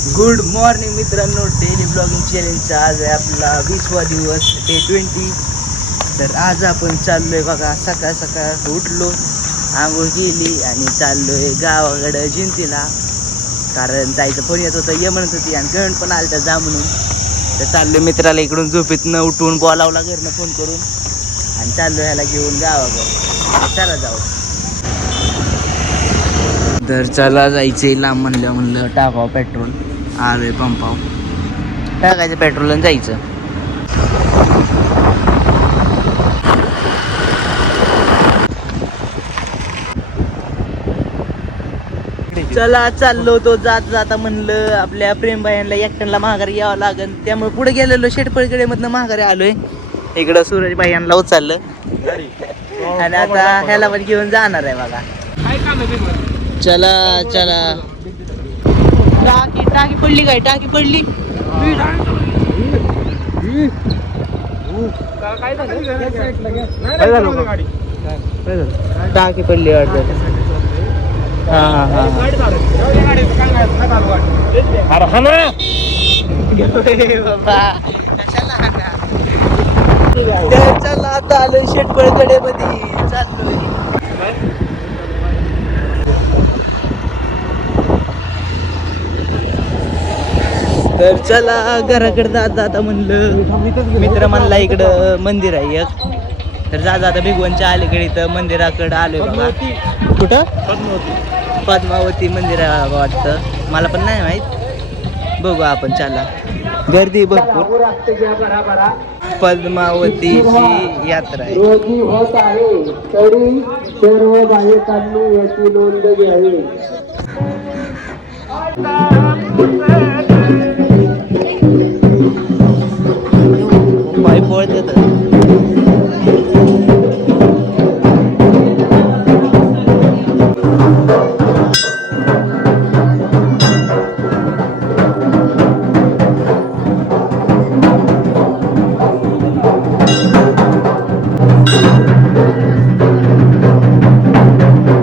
Good morning मित्रांनो, daily blogging चॅलेंजचा आज आहे आपला 20वा दिवस, डे 20. तर आज आपण चाललोय बघा, सकाळ सकाळ उठलो, आंघोळ केली आणि चाललोय गावाकडं जिंतीला. कारण जायचं फोन येत होतं, ये म्हणत होती आणि गण पण आलं जा म्हणून. तर चाललोय मित्राला इकडून झोपेतनं उठून बोलावला घरनं फोन करून आणि चाललो ह्याला घेऊन गावाकडं. चला जाऊ. तर चला जायचंय लांब म्हणलं टाकावं पेट्रोल. आलोय पंपावर टाकायचं पेट्रोल आणि जायचं. चला चाललो तो जात जाता म्हणलं आपल्या प्रेमबाईंना एकट्याला महागारी यावं लागेल, त्यामुळे पुढे गेलेलो शेटपळकडे मधनं महागारी आलोय. इकडं सूरजबाई यांना उचललं आणि आता ह्याला पण घेऊन जाणार आहे बघा. चला चला. टाकी टाकी पडली काय? टाकी पडली. टाकी पडली वाटत. हा हा हा. चला आता आलोय शेटपळकडे मध्ये चाललोय. तर चला घराकडे जात जाता म्हणलं मित्र म्हणला इकडं मंदिर आहे एक, तर जात जाता भिगवणच्या अलीकडे इथं मंदिराकडं आलोय बघा. कुठं? पद्मावती मंदिर वाटतं, मला पण नाही माहित, बघू आपण. चला, गर्दी भरपूर. पद्मावतीची यात्रा आहे. रोजी होत आहे तरी सर्व भाविकांनी याची नोंद घ्यावी. पाय पळत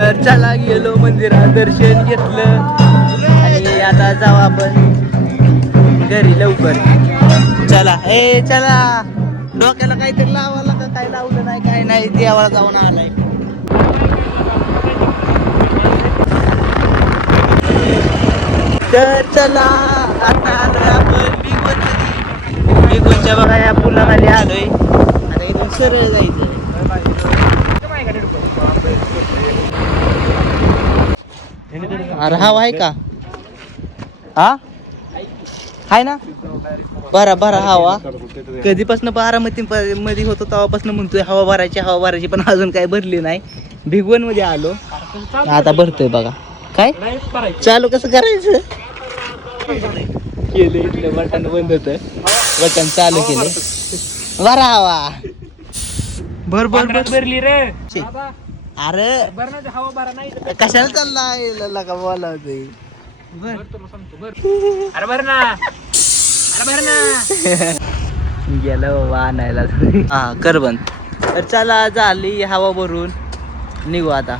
तर चला गेलो मंदिरात, दर्शन घेतलं आणि आता जाऊ आपण घरी लवकर. चला ए चला. डोक्याला काहीतरी लावायला का काय लावलं नाही, काय नाही, देवाला जाऊन आलाय. तर चला आता आलोय आपण भिगवणच्या बघा, या पुलाखाली आलोय. आता इथून सरळ जायचं. अरे हा आहे का? हा आहे ना? बरा बरा हवा कधीपासून बारामती मध्ये होतो तेव्हापासून म्हणतोय हवा भरायची, पण अजून काय भरली नाही. भिगवण मध्ये आलो, आता भरतोय बघा. काय चालू कसं करायचं? केलं इथलं बटन बंद होतं, बटन चालू केलं. बरा हवा भर भर भर भरली रे. अरे कशाला चालला का बोलावतोय? अरे बर ना, अरे बर ना. गेलं बाबा आणायला. हा कर बंद. तर चला झाली हवा भरून, निघू आता.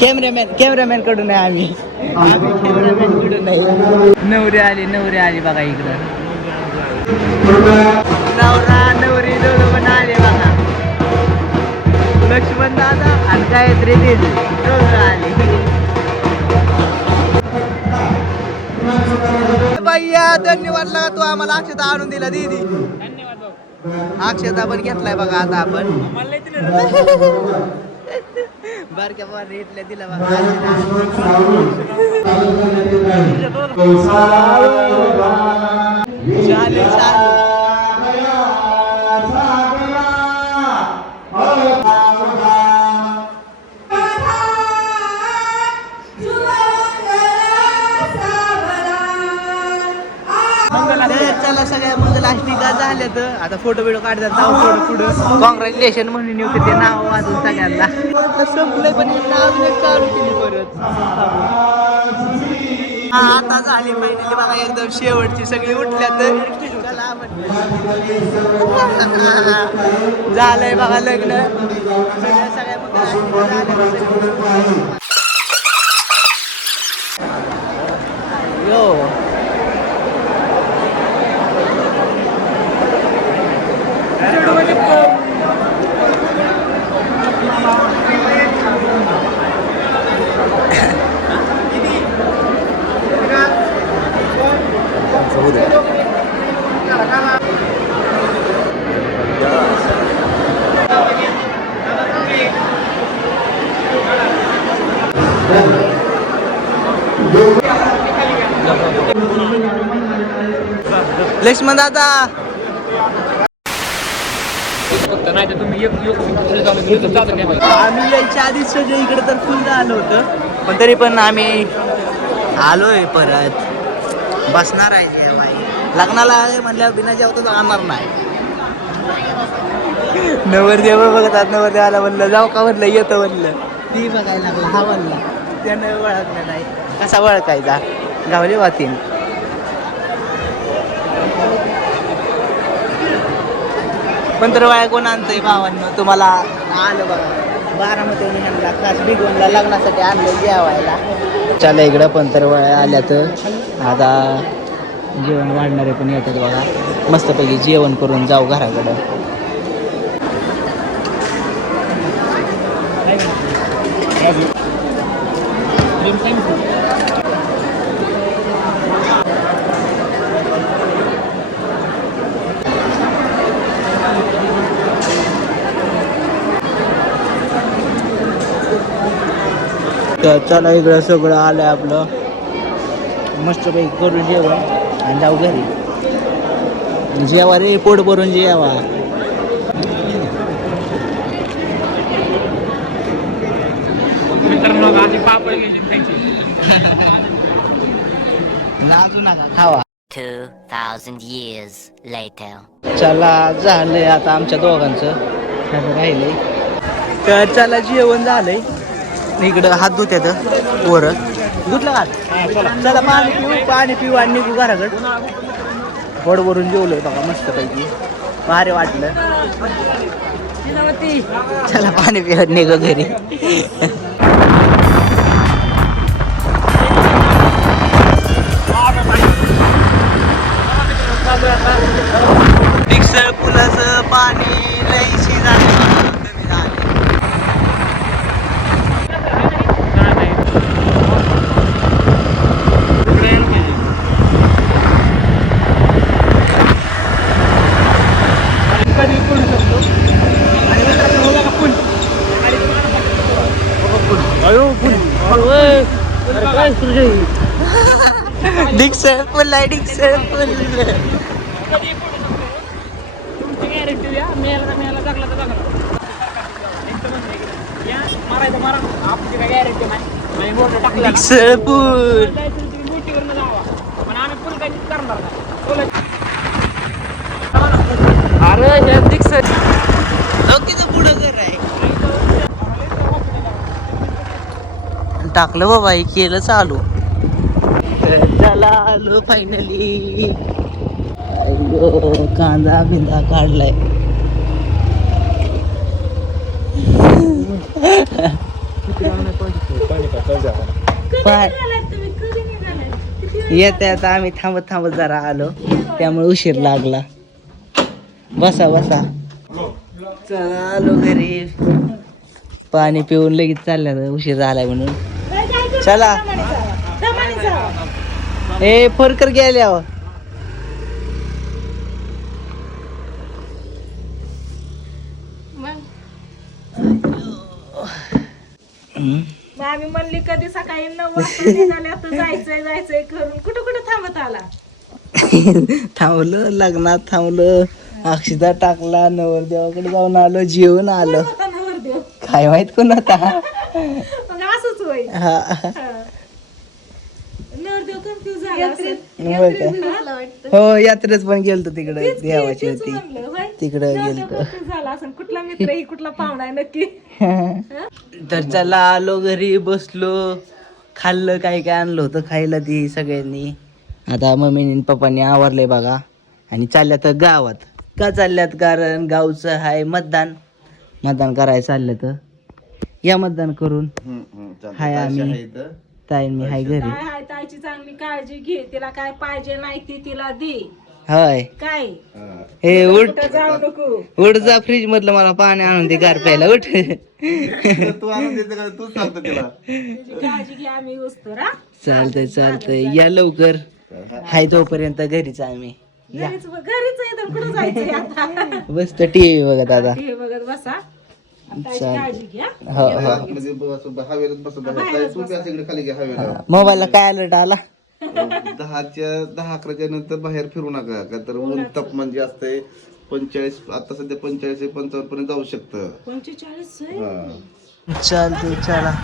कॅमेरामॅन कडून आहे आम्ही कॅमेरामॅन कडून नाही. नवरी आली बघा इकडं. नवरा नवरी दोघं पण आले बघा. लक्ष्मण दादा आणि गायत्री देवी दोघं आले. भैया धन्यवाद लगा, तू आम्हाला अक्षता आणून दिला दीदी. अक्षता पण घेतलाय बघा आता आपण. बारक्या पोराने इथल्या दिला बघा. चला सगळ्या मंगल अष्टमी का झाले तर आता फोटो बिटो काढतात जाऊ थोडं पुढं कॉंग्रॅच्युलेशन म्हणून येऊ ते नाव वाजून सगळ्यांना संपलंय पण नाव चालू केली परत. आता झाली फायनली बघा एकदम शेवटची सगळी उठल्या तर झालंय बघा लग्न सगळ्या यो लक्ष्मण दादा आम्ही यायच्या आधीच सगळं इकडे तर फुल झालं होतं पण तरी पण आम्ही आलोय परत बसणार आहे जेवाय लग्नाला म्हणल्यावर बिना जेवता जाणार नाही. नवरदेव बघतात नवरदेवाला म्हणलं जाऊ का म्हणलं येतं म्हणलं ती बघायला लागला हा म्हणला त्यानं ओळखलं नाही कसा ओळखायचा गावली वातीन. पण तर वाया कोण आणतंय भावांना तुम्हाला आलं बघा बारामती ह्यांना खास बिगवनला लग्नासाठी आणलं जेवायला. चला इकडं पण तर वाया आल्या तर आता जेवण वाढणारे पण येतात बघा मस्तपैकी जेवण करून जाऊ घराकडं. तर चला इकडं सगळं आलंय आपलं मस्तपैकी करून जेवण आणि जाऊ घरी. जेवा रे पोट भरून जेवा. नाजू नका खावा. 2000 years later. चला झालंय आता आमच्या दोघांचं राहिलंय तर चला जेवण झालंय. इकडं हात धुत्यात वर धुतलं हात. चला पाणी पिऊ आणि निघू घराकडं. पोट भरून जेवलोय बघा मस्तपैकी भारी वाटलं. चला पाणी पिऊ निघू घरी. डिक्सळ पुलाचं पाणी लईशी झालं कमी झालं. डिक्सळ पुल आहे डिक्सळ पुल. अरे पुढं घर आहे टाकलं बाबा केलं चालू. चला आलो फायनली. कांदा बिंदा काढलाय. येत येत आम्ही थांबत थांबत जरा आलो त्यामुळे उशीर लागला. बसा बसा. चला आलो घरी पाणी पिऊन लगेच चालल्या उशीर झालाय म्हणून. चला ए फरकर गेल्या आम्ही म्हणली कधी सकाळी 9 वाजता निघाल्या तर जायचंय करून कुठं कुठं थांबत आला. थांबलं लग्नात थांबलं अक्षता टाकला नवरदेवाकडे जाऊन आलो जेवण आलो. काय माहित कोण होता. मग असंच होईल. नवरदेव कन्फ्युज झाला असेल. हो यात्रेत पण गेलतो तिकडे देवाची तेच होती म्हणलं, होय. तिकडे नवरदेव गेलतो. confuse झाला असेल कुठला मित्र ही कुठला पाहुणा आहे नक्की. तर चला आलो घरी बसलो खाल्लं काय काय आणलं होतं खायला ती सगळ्यांनी. आता मम्मीने पप्पांनी आवरलंय बघा आणि चालल्यात गावात. का चालल्यात कारण गावचं हाय मतदान करायला चाललं तर या मतदान करून. हाय आम्ही ताई मी हाय घरी. काय हाय ताईची चांगली काळजी घे, तिला काय पाहिजे नाही ती तिला दे. होय काय हे उठ कुठं जाऊ नको. उठ जा फ्रीज मधलं मला पाणी आणून दे गार प्यायला उठ. तू आणून देते का तूच सांगतो तिला. तुझी काळजी घे आम्ही उचतो रा. चालतंय या लवकर. हाय तोपर्यंत घरीच आम्ही. घरीच आहे तर कुठं जायचंय आता. बस टीव्ही बघत आता. हे बघत बसा. ताईची काळजी घ्या. हो हो आतमध्ये हवेलाच बसत बाहेर. तू बी असं इकडे खाली घ्या हवेला. मोबाईलला काय अलर्ट आला. 10-11च्या नंतर बाहेर फिरू नका का तर ऊन तापमान जे असतंय 45 आता सध्या 45-55 पर्यंत जाऊ शकतं. 45 हा. चालते चला.